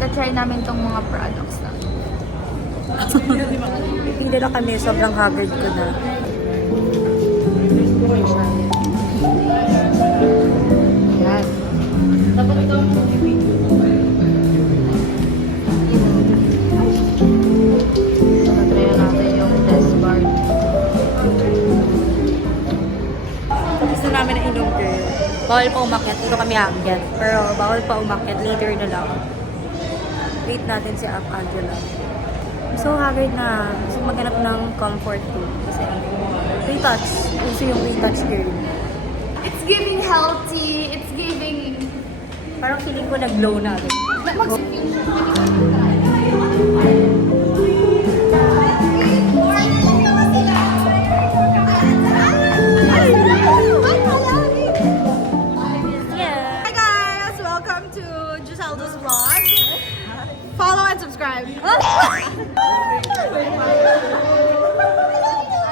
Ika-try namin tong mga products na. Hindi na kami, sobrang haggard ko na. Yan. Try natin yung test bar. Tapos na namin na inom, girl. Bawal pa umakyat, dito kami hanggat. Pero bawal pa umakyat, later na lang. Wait natin si Aunt Angela. I'm so haggard na. Gusto maghanap ng comfort food. Kasi retouch. Gusto yung retouch, girl. It's giving healthy. It's giving... Parang feeling ko nag-glow na agad. Hi guys! Welcome to Giselda's vlog. Follow and subscribe.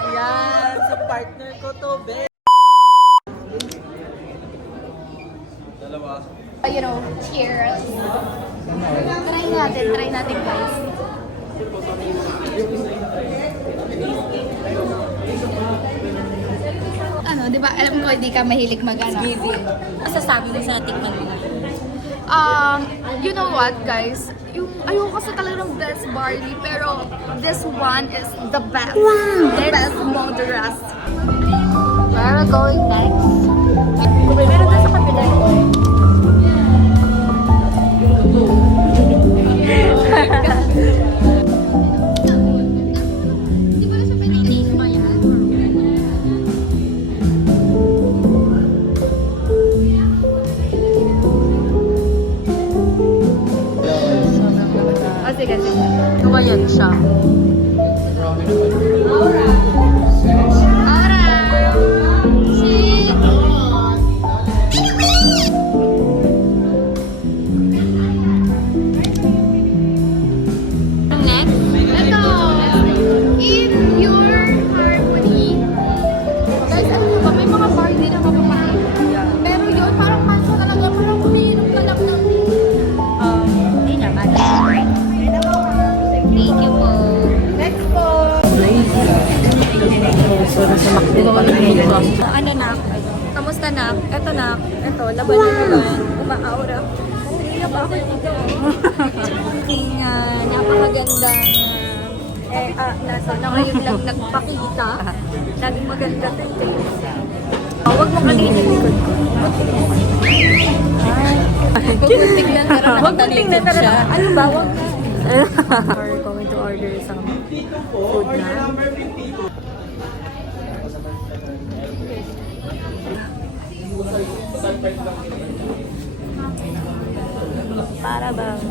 Ayan, sa partner ko to, be. You know, cheers. Try natin guys. Ano, di ba? Alam ko hindi ka mahilig mag-ano. Masasabi mo sa tikman mo. You know what, guys? Yung ayoko kasi talaga ng best barley, pero this one is the best. Wow! The best among the rest. Where are we going next? Meron doon sa kabila. Di ba na siya pwede taste mo yan? Oh, sige, sige. Tumayan siya. Hindi naman. Thank you po. So, nasa McDo kami ngayon. Ano na? Kamusta na? Eto na. Eto, laban na lang. Umaaura. Hindi na ba ako dito? Aking napakagandang nasa na ngayon lang nagpakita. Laging maganda to taste. Huwag mo kanina yung likod ko. Kukuntik lang pero Huwag mo nakatalikod tingnan siya. Ano ba? Huwag na. We're going to order some food na. Para bang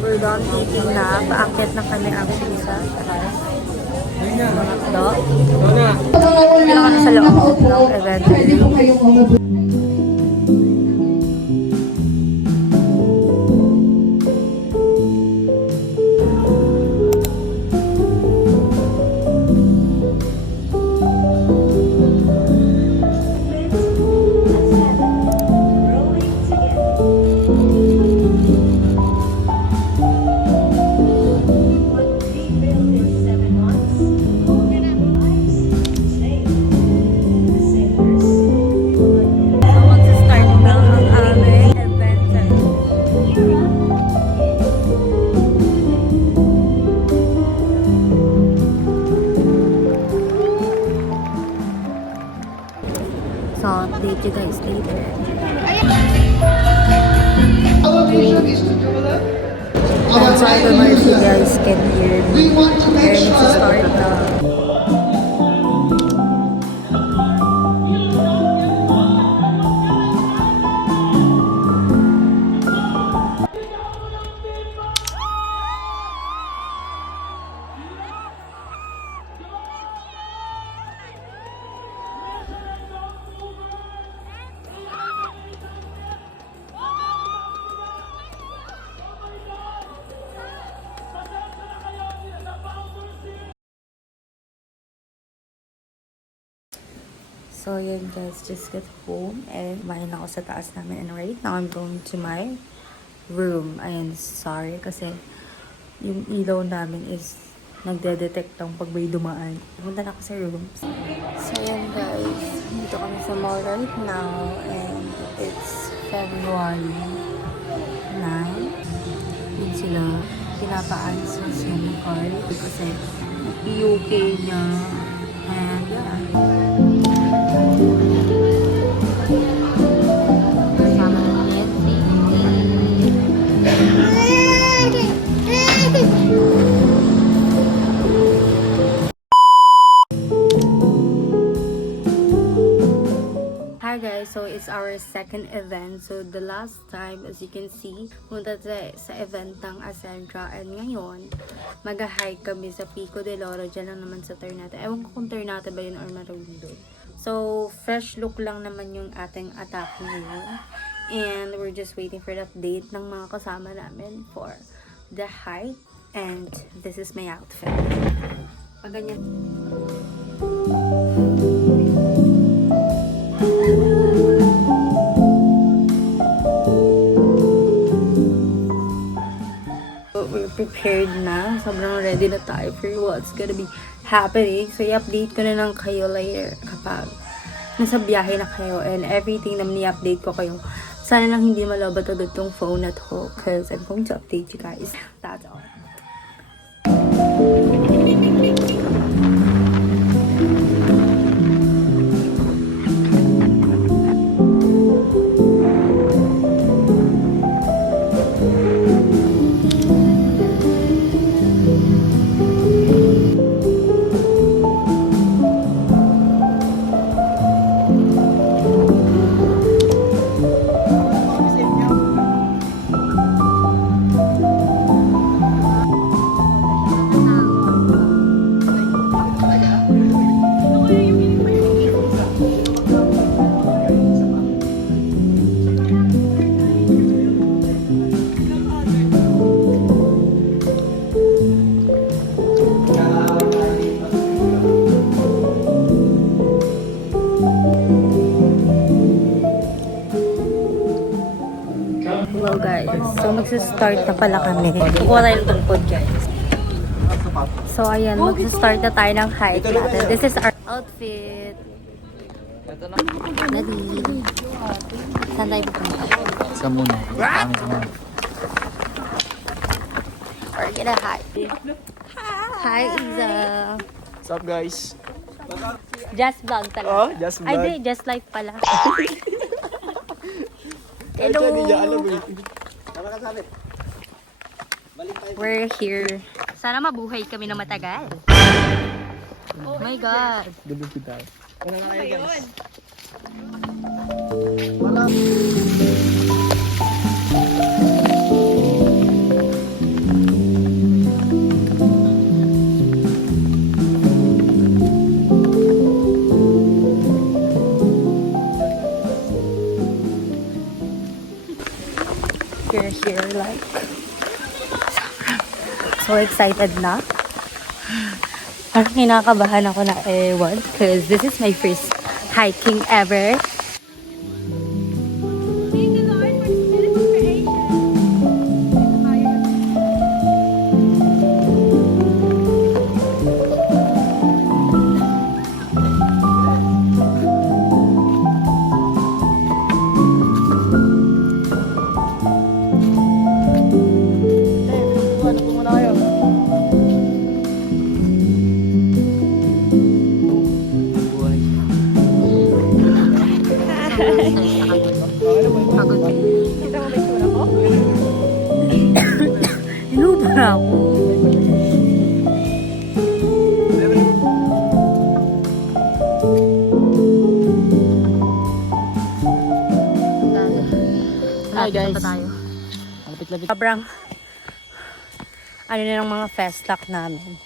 we're done eating na. Paakyat na kami actually sa taas. McDo. Kailangan kami sa loob ng event. So, update you guys later. And so, I don't know if you guys can hear me. I need to start now. So, yun guys, just got home and kumain ako sa taas namin. And right now, I'm going to my room. Ayun, sorry kasi yung ilaw namin is nagde-detect ng pag may dumaan. Pumunta na ako sa room. So, yun guys, dito kami sa mall right now and it's February 9. Yun sila, pinapa-answers yung card kasi UK niya. And yeah. Kasama niya Hi guys, so it's our second event. So the last time, as you can see, punta sa event ng Acentra and ngayon, mag-hike kami sa Pico de Loro. Diyan lang naman sa Ternate. Ewan ko kung Ternate ba yun or Marundo. So, fresh look lang naman yung ating attack ngayon. And we're just waiting for the update ng mga kasama namin for the hike. And this is my outfit. Pag ganyan. We're prepared na. Sobrang ready na tayo for what's gonna be happening. So, i-update ko na lang kayo later kapag nasa biyahe na kayo and everything na ni-update ko kayo. Sana lang hindi malabat agad tong phone at home because I'm going to update you guys. That's all. Hello guys. So magsa-start na pala kami. Kukuha tayo ng tungkod guys. So ayan, magsa-start na tayo ng hike natin. This is our outfit. Nadine. Saan tayo pupunta? Sa muna. Kami sa muna. We're gonna hike. Hi Iza. What's up guys? Just vlog talaga. Oh, just vlog. Ay di, just life pala. Hello. We're here. Sana mabuhay kami na matagal. Oh my God. Dulog kita. Ano nga kayo guys? We're here like so excited na. Parang kinakabahan ako na ewan because this is my first hiking ever. Pagod. Kita mo ba yung tsura ko? Inuba na ako. Hi guys. Pa tayo. Lapit-lapit. Sobrang ano na ng mga fest lock namin.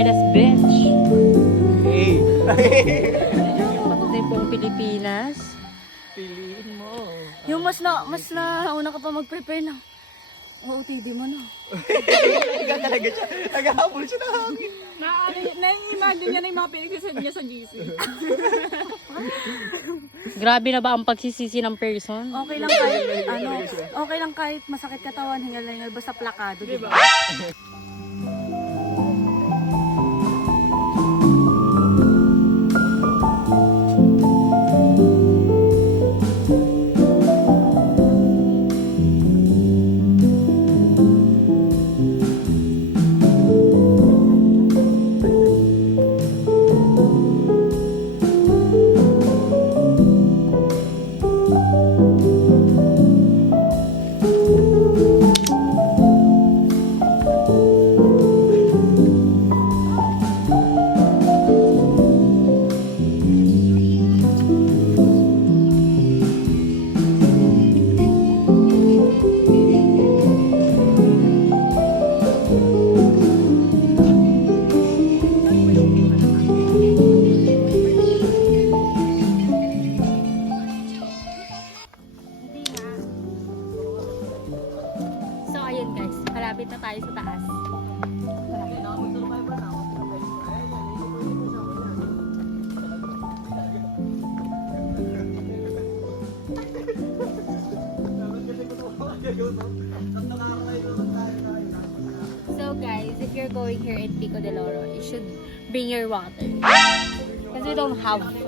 finest bitch. Hey! Pati pong Pilipinas. Piliin mo. Yung mas na una ka pa mag-prepare ng OOTD mo no. Talaga talaga siya. Naghahabol siya ng hangin. Na-imagine niya na yung mga pinagsasabi niya sa GC. Grabe na ba ang pagsisisi ng person? Okay lang kahit, okay lang kahit masakit katawan, hingal-hingal, basta plakado, di ba? So ayun guys, malapit na tayo sa taas. So guys, if you're going here in Pico de Loro, you should bring your water. Because we don't have any.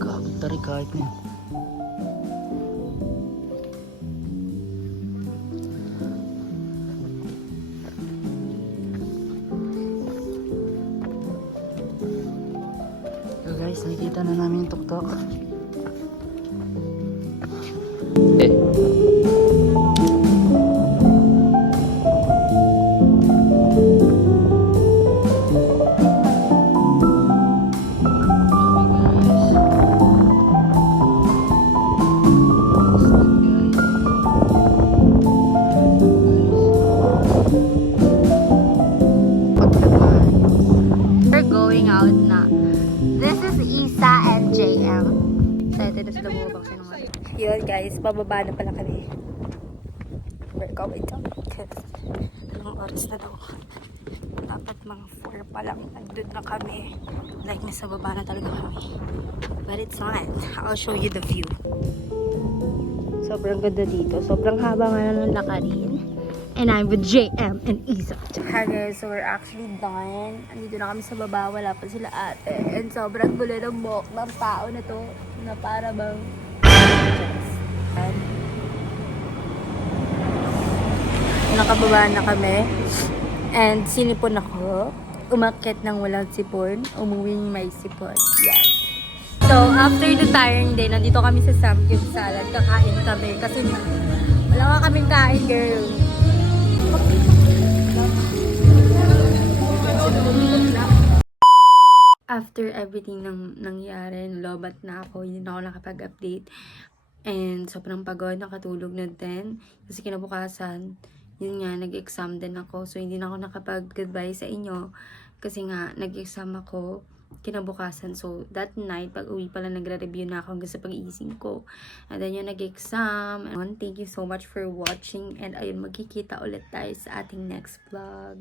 Gagawin tarik kahit na. So guys, nakikita na namin yung tuktok. Eh. We're going out na. This is Isa and JM. Excited na sila bumabak sa nung Yun guys, bababa na pala kami. We're going down because anong oras na daw. Dapat mga 4 pa lang. Nandun na kami. Like nasa baba na talaga kami. But it's fine. I'll show you the view. Sobrang ganda dito. Sobrang haba nga na ng lakarin. And I'm with JM and Isa. Hi guys, so we're actually done. Andito na kami sa baba, wala pa sila ate. And sobrang gulo ng buhok ng tao na to. Na para bang... Nakababa na kami. And sinipon ako. Umakyat ng walang sipon. Umuwing may sipon. Yes. So, after the tiring day, nandito kami sa Samgyup Salad. Kakain kami. Kasi wala nga kaming kain, girl. After everything nang nangyari, lobat na ako, hindi na ako nakapag-update. And sobrang pagod, nakatulog na din. Kasi kinabukasan, yun nga, nag-exam din ako. So, hindi na ako nakapag-goodbye sa inyo. Kasi nga, nag-exam ako kinabukasan. So, that night, pag uwi pala, nagre-review na ako hanggang sa pag-iising ko. And then, yung nag-exam. And thank you so much for watching. And ayun, magkikita ulit tayo sa ating next vlog.